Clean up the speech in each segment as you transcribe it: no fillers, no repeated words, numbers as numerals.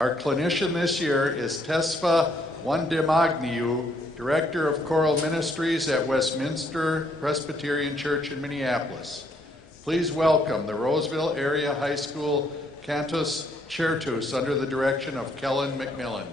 Our clinician this year is Tesfa Wandemagniu, Director of Choral Ministries at Westminster Presbyterian Church in Minneapolis. Please welcome the Roseville Area High School Cantus Certus under the direction of Kellen McMillan.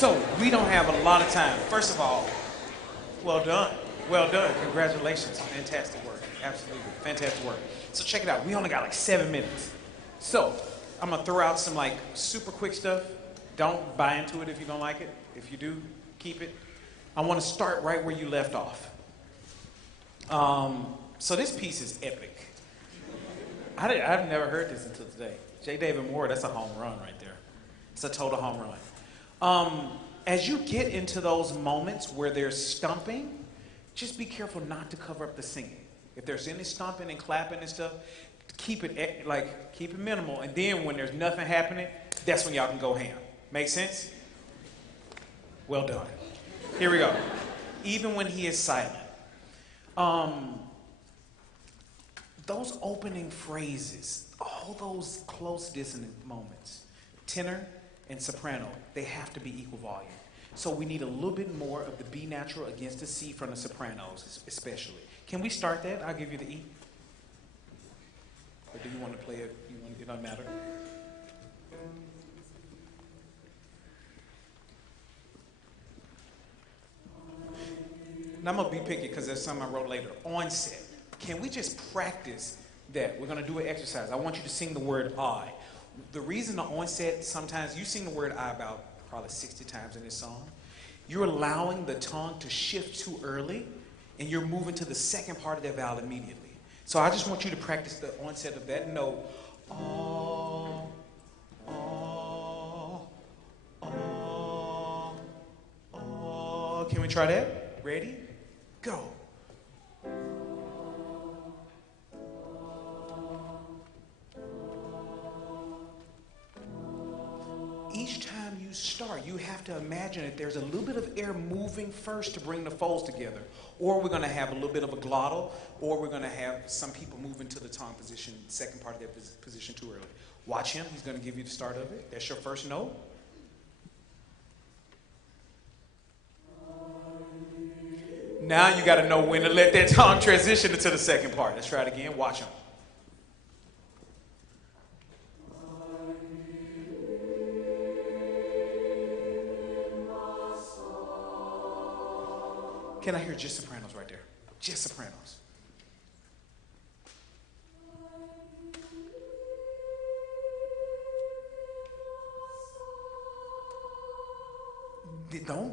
So, we don't have a lot of time. First of all, well done. Well done. Congratulations. Fantastic work. Absolutely. Fantastic work. So check it out. We only got like 7 minutes. So, I'm going to throw out some like super quick stuff. Don't buy into it if you don't like it. If you do, keep it. I want to start right where you left off. So this piece is epic. I've never heard this until today. J. David Moore, that's a home run right there. It's a total home run. As you get into those moments where there's stumping, just be careful not to cover up the singing. If there's any stomping and clapping and stuff, keep it minimal. And then when there's nothing happening, that's when y'all can go ham. Make sense? Well done. Here we go. Even when he is silent. Those opening phrases, all those close dissonant moments, tenor and soprano, they have to be equal volume. So we need a little bit more of the B natural against the C from the sopranos, especially. Can we start that? I'll give you the E. Or do you want to play it? It doesn't matter. Now I'm going to be picky because there's something I wrote later. Onset. Can we just practice that? We're going to do an exercise. I want you to sing the word I. The reason the onset, sometimes you sing the word I about probably 60 times in this song. You're allowing the tongue to shift too early, and you're moving to the second part of that vowel immediately. So I just want you to practice the onset of that note. Can we try that? Ready? Go. Each time you start, you have to imagine that there's a little bit of air moving first to bring the folds together. Or we're going to have a little bit of a glottal, or we're going to have some people move into the tongue position, second part of their position too early. Watch him. He's going to give you the start of it. That's your first note. Now you got to know when to let that tongue transition into the second part. Let's try it again. Watch them. Can I hear just sopranos right there? Just sopranos.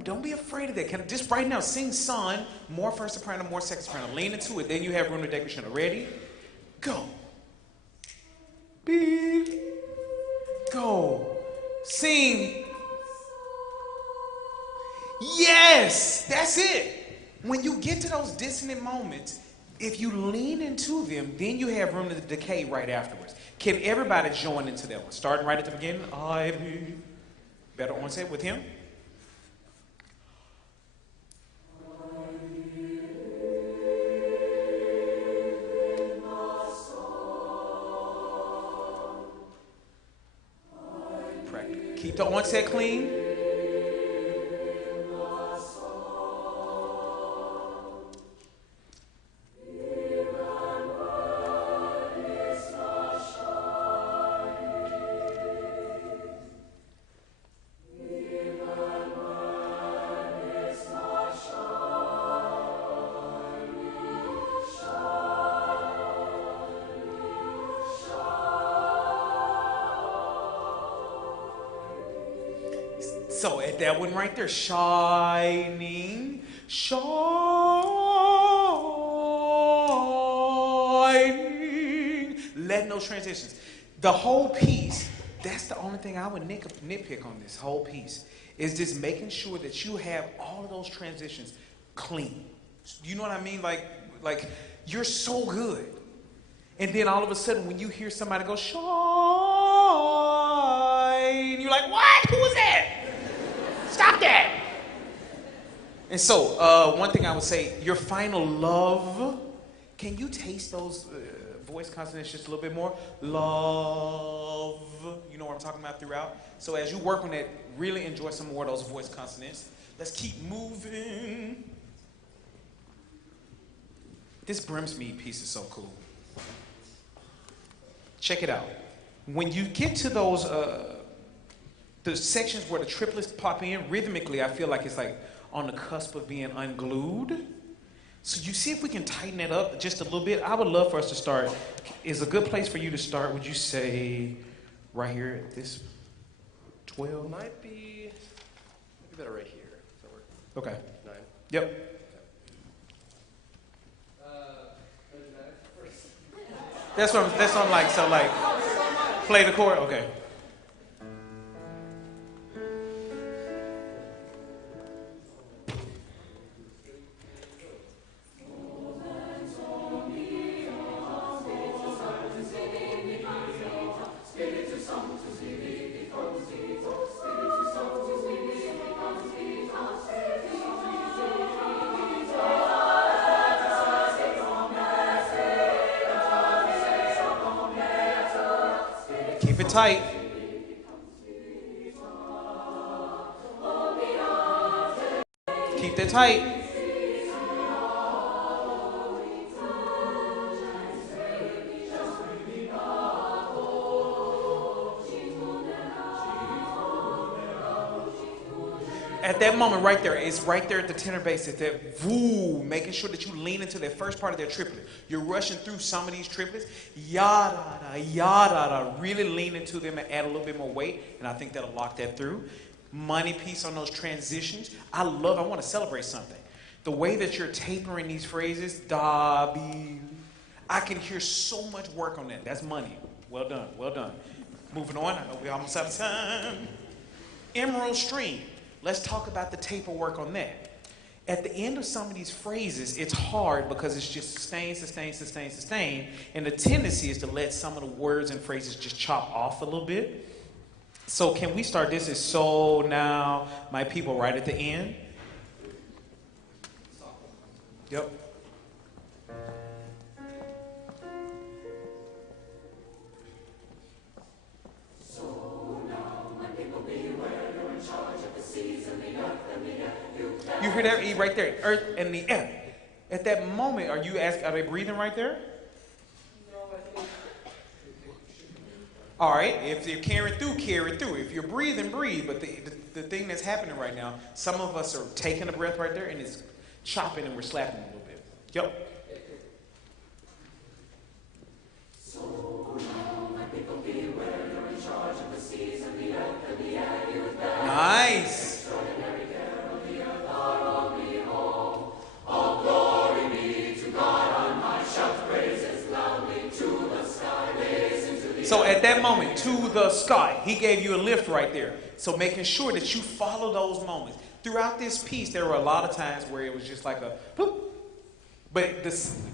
Don't be afraid of that. Can I, just right now, sing son, more first soprano, more second soprano. Lean into it. Then you have room to decoration. Ready? Go. Beep. Go. Sing. Yes, that's it. When you get to those dissonant moments, if you lean into them, then you have room to decay right afterwards. Can everybody join into that one? Starting right at the beginning. I better on say it with him. Keep the onset clean. So at that one right there, shining, shining, letting those transitions. The whole piece, that's the only thing I would nitpick on this whole piece, is just making sure that you have all of those transitions clean. You know what I mean? Like you're so good. And then all of a sudden when you hear somebody go, shine, you're like, what? Who was that? Stop that. And so, one thing I would say, your final love, can you taste those voice consonants just a little bit more? Love, you know what I'm talking about throughout? So as you work on that, really enjoy some more of those voice consonants. Let's keep moving. This Brimsmead piece is so cool. Check it out. When you get to those, the sections where the triplets pop in, rhythmically, I feel like it's like on the cusp of being unglued. So you see if we can tighten it up just a little bit. I would love for us to start. Is a good place for you to start, would you say, right here at this 12? Might be better right here. Does that work? Okay. 9. Yep. That's what I'm like. So like, play the chord. Okay. Keep it tight. Keep that tight. At that moment right there, it's right there at the tenor bass, it's that voo, making sure that you lean into that first part of their triplet. You're rushing through some of these triplets, yada, yada, really lean into them and add a little bit more weight, and I think that'll lock that through. Money piece on those transitions. I want to celebrate something. The way that you're tapering these phrases, da, be, I can hear so much work on that. That's money. Well done, well done. Moving on, I know we're almost out of time. Emerald Stream. Let's talk about the taper work on that. At the end of some of these phrases, it's hard because it's just sustain, sustain, sustain, sustain. And the tendency is to let some of the words and phrases just chop off a little bit. So can we start this as so now, my people, right at the end? Yep. You hear that E right there, earth and the air. At that moment, are they breathing right there? All right, if they're carrying through, carry through. If you're breathing, breathe. But the thing that's happening right now, some of us are taking a breath right there and it's chopping and we're slapping a little bit. Yep. Nice. So at that moment, to the sky, he gave you a lift right there. So making sure that you follow those moments. Throughout this piece, there were a lot of times where it was just like a bloop. But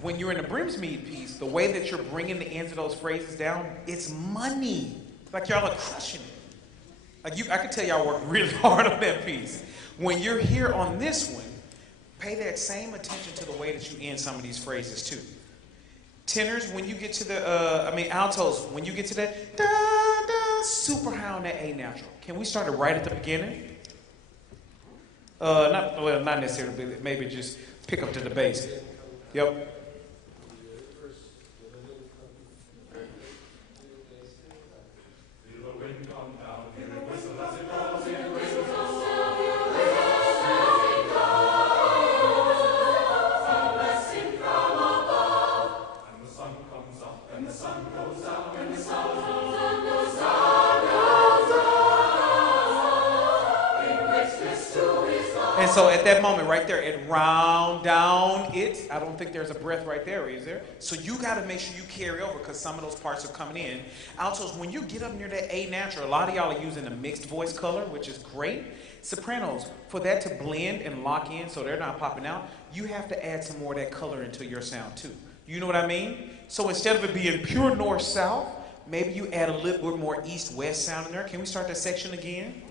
when you're in the Brimsmead piece, the way that you're bringing the ends of those phrases down, it's money. Like y'all are crushing it. Like I can tell y'all worked really hard on that piece. When you're here on this one, pay that same attention to the way that you end some of these phrases too. Tenors, when you get to altos, when you get to that da da super high on that A natural. Can we start it right at the beginning? Not necessarily, but maybe just pick up to the bass. Yep. And so at that moment right there, it round down it. I don't think there's a breath right there, is there? So you got to make sure you carry over because some of those parts are coming in. Altos, when you get up near that A natural, a lot of y'all are using a mixed voice color, which is great. Sopranos, for that to blend and lock in so they're not popping out, you have to add some more of that color into your sound too. You know what I mean? So instead of it being pure north-south, maybe you add a little bit more east-west sound in there. Can we start that section again?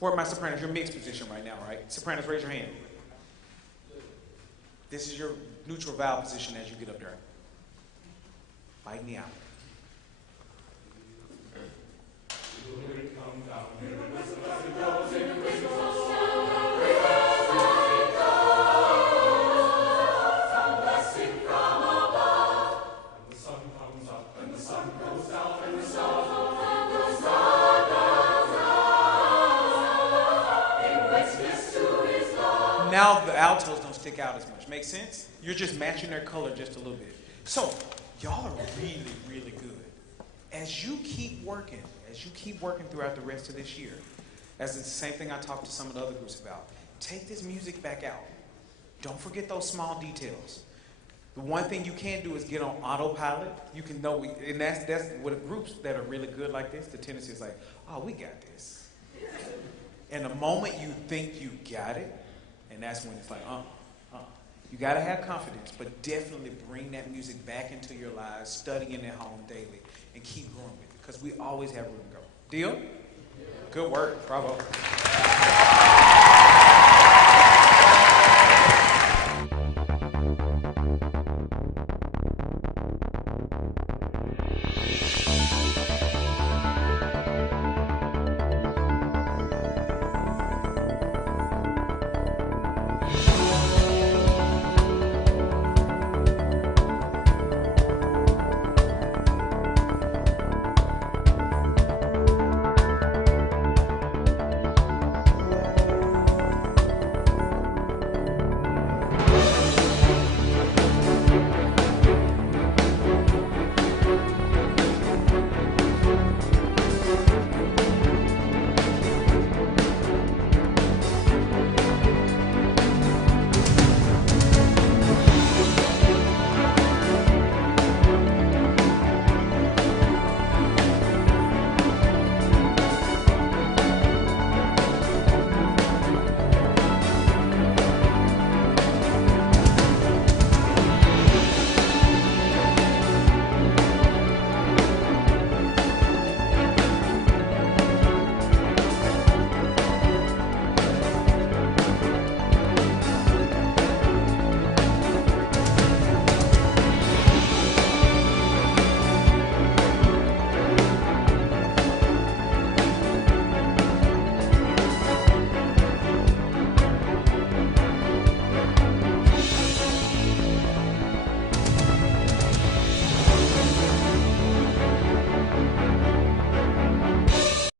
Where are my sopranos? Your mixed position right now, right? Sopranos, raise your hand. This is your neutral valve position as you get up there. Bite me out. Now the altos don't stick out as much. Make sense? You're just matching their color just a little bit. So y'all are really, really good. As you keep working throughout the rest of this year, as it's the same thing I talked to some of the other groups about, take this music back out. Don't forget those small details. The one thing you can't do is get on autopilot. You can know, and that's with groups that are really good like this, the tendency is like, oh, we got this. And the moment you think you got it, and that's when it's like, You got to have confidence, but definitely bring that music back into your lives, studying at home daily, and keep growing with it, because we always have room to go. Deal? Yeah. Good work. Bravo.